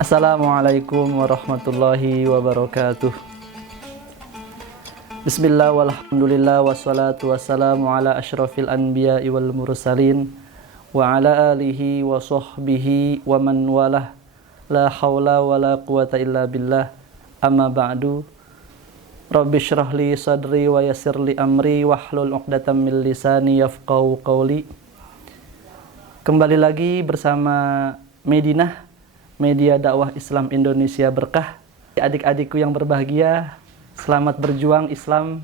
Assalamualaikum warahmatullahi wabarakatuh. Bismillah walhamdulillah wassalatu wassalamu ala asyrafil anbiya wal mursalin wa ala alihi wa sahbihi wa man walah, la hawla wa la quwata illa billah, amma ba'du. Rabbi syrah li sadri wa yassir li amri wahlul 'uqdatam min lisani yafqahu qawli. Kembali lagi bersama Medinah, Media Dakwah Islam Indonesia Berkah. Adik-adikku yang berbahagia, selamat berjuang Islam.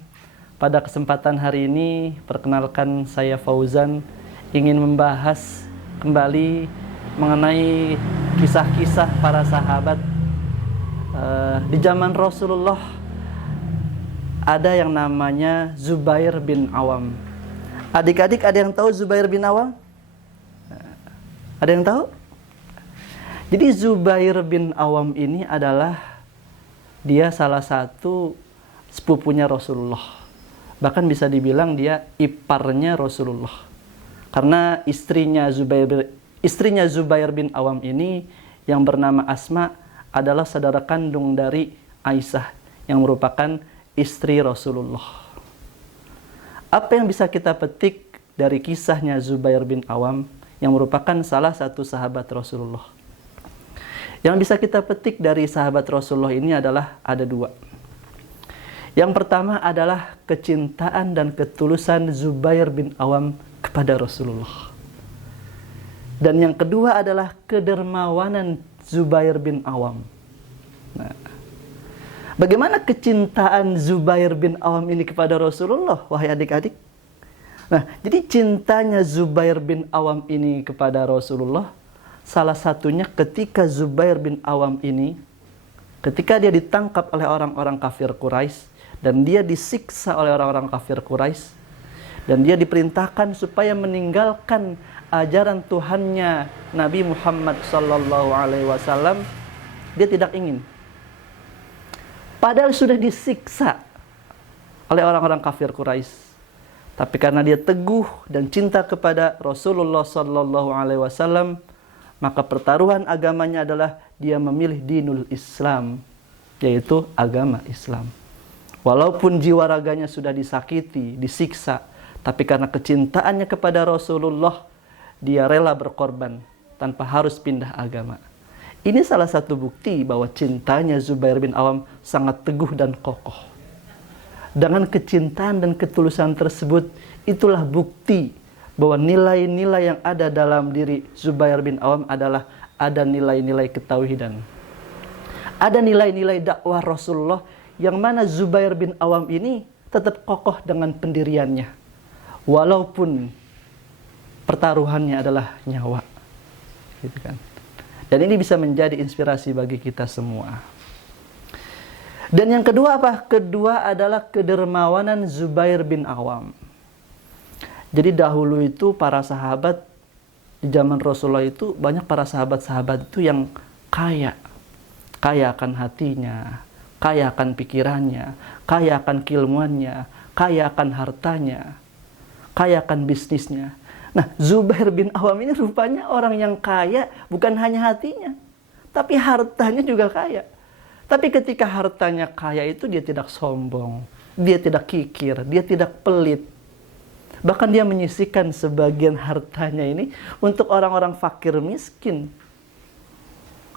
Pada kesempatan hari ini, perkenalkan saya Fauzan, ingin membahas kembali mengenai kisah-kisah para sahabat. Di zaman Rasulullah ada yang namanya Zubair bin Awam. Adik-adik ada yang tahu Zubair bin Awam? Ada yang tahu? Jadi Zubair bin Awam ini adalah dia salah satu sepupunya Rasulullah. Bahkan bisa dibilang dia iparnya Rasulullah. Karena istrinya Zubair bin Awam ini yang bernama Asma adalah saudara kandung dari Aisyah yang merupakan istri Rasulullah. Apa yang bisa kita petik dari kisahnya Zubair bin Awam yang merupakan salah satu sahabat Rasulullah? Yang bisa kita petik dari sahabat Rasulullah ini adalah ada dua. Yang pertama adalah kecintaan dan ketulusan Zubair bin Awam kepada Rasulullah. Dan yang kedua adalah kedermawanan Zubair bin Awam. Nah, bagaimana kecintaan Zubair bin Awam ini kepada Rasulullah, wahai adik-adik? Nah, jadi cintanya Zubair bin Awam ini kepada Rasulullah, salah satunya ketika Zubair bin Awam ini, ketika dia ditangkap oleh orang-orang kafir Quraisy, dan dia disiksa oleh orang-orang kafir Quraisy, dan dia diperintahkan supaya meninggalkan ajaran Tuhannya Nabi Muhammad SAW, dia tidak ingin. Padahal sudah disiksa oleh orang-orang kafir Quraisy, tapi karena dia teguh dan cinta kepada Rasulullah SAW, maka pertaruhan agamanya adalah dia memilih dinul Islam, yaitu agama Islam. Walaupun jiwa raganya sudah disakiti, disiksa, tapi karena kecintaannya kepada Rasulullah, dia rela berkorban tanpa harus pindah agama. Ini salah satu bukti bahwa cintanya Zubair bin Awam sangat teguh dan kokoh. Dengan kecintaan dan ketulusan tersebut, itulah bukti bahwa nilai-nilai yang ada dalam diri Zubair bin Awam adalah ada nilai-nilai ketauhidan. Ada nilai-nilai dakwah Rasulullah yang mana Zubair bin Awam ini tetap kokoh dengan pendiriannya. Walaupun pertaruhannya adalah nyawa. Gitu kan. Dan ini bisa menjadi inspirasi bagi kita semua. Dan yang kedua apa? Kedua adalah kedermawanan Zubair bin Awam. Jadi dahulu itu para sahabat di zaman Rasulullah itu banyak para sahabat-sahabat itu yang kaya. Kaya akan hatinya, kaya akan pikirannya, kaya akan keilmuannya, kaya akan hartanya, kaya akan bisnisnya. Nah, Zubair bin Awam ini rupanya orang yang kaya bukan hanya hatinya, tapi hartanya juga kaya. Tapi ketika hartanya kaya itu dia tidak sombong, dia tidak kikir, dia tidak pelit. Bahkan dia menyisihkan sebagian hartanya ini untuk orang-orang fakir miskin.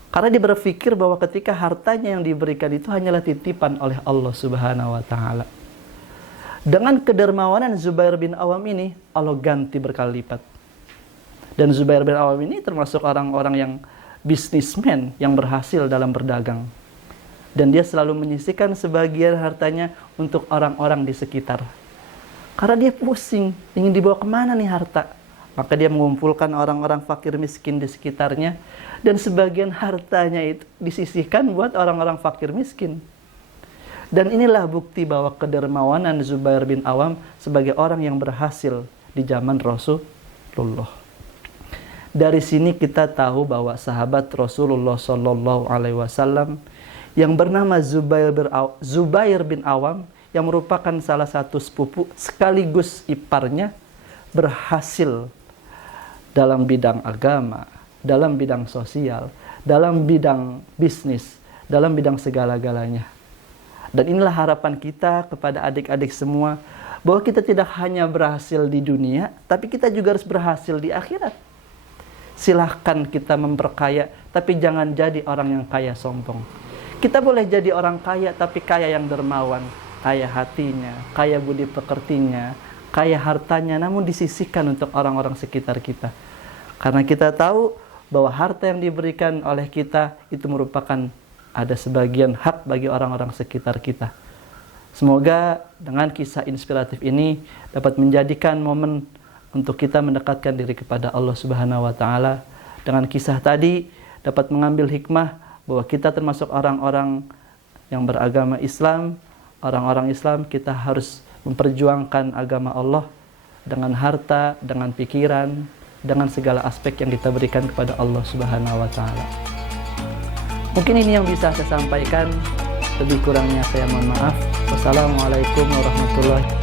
Karena dia berpikir bahwa ketika hartanya yang diberikan itu hanyalah titipan oleh Allah Subhanahu wa Ta'ala. Dengan kedermawanan Zubair bin Awam ini, Allah ganti berkali lipat. Dan Zubair bin Awam ini termasuk orang-orang yang bisnismen yang berhasil dalam berdagang. Dan dia selalu menyisihkan sebagian hartanya untuk orang-orang di sekitar. Karena dia pusing, ingin dibawa kemana nih harta. Maka dia mengumpulkan orang-orang fakir miskin di sekitarnya. Dan sebagian hartanya itu disisihkan buat orang-orang fakir miskin. Dan inilah bukti bahwa kedermawanan Zubair bin Awam sebagai orang yang berhasil di zaman Rasulullah. Dari sini kita tahu bahwa sahabat Rasulullah SAW yang bernama Zubair bin Awam, yang merupakan salah satu sepupu sekaligus iparnya, berhasil dalam bidang agama, dalam bidang sosial, dalam bidang bisnis, dalam bidang segala-galanya. Dan inilah harapan kita kepada adik-adik semua, bahwa kita tidak hanya berhasil di dunia, tapi kita juga harus berhasil di akhirat. Silahkan kita memperkaya, tapi jangan jadi orang yang kaya sombong. Kita boleh jadi orang kaya, tapi kaya yang dermawan, kaya hatinya, kaya budi pekertinya, kaya hartanya, namun disisihkan untuk orang-orang sekitar kita. Karena kita tahu bahwa harta yang diberikan oleh kita itu merupakan ada sebagian hak bagi orang-orang sekitar kita. Semoga dengan kisah inspiratif ini dapat menjadikan momen untuk kita mendekatkan diri kepada Allah Subhanahu wa taala. Dengan kisah tadi dapat mengambil hikmah bahwa kita termasuk orang-orang yang beragama Islam. Orang-orang Islam kita harus memperjuangkan agama Allah dengan harta, dengan pikiran, dengan segala aspek yang kita berikan kepada Allah Subhanahu wa taala. Mungkin ini yang bisa saya sampaikan. Lebih kurangnya saya mohon maaf. Wassalamualaikum warahmatullahi wabarakatuh.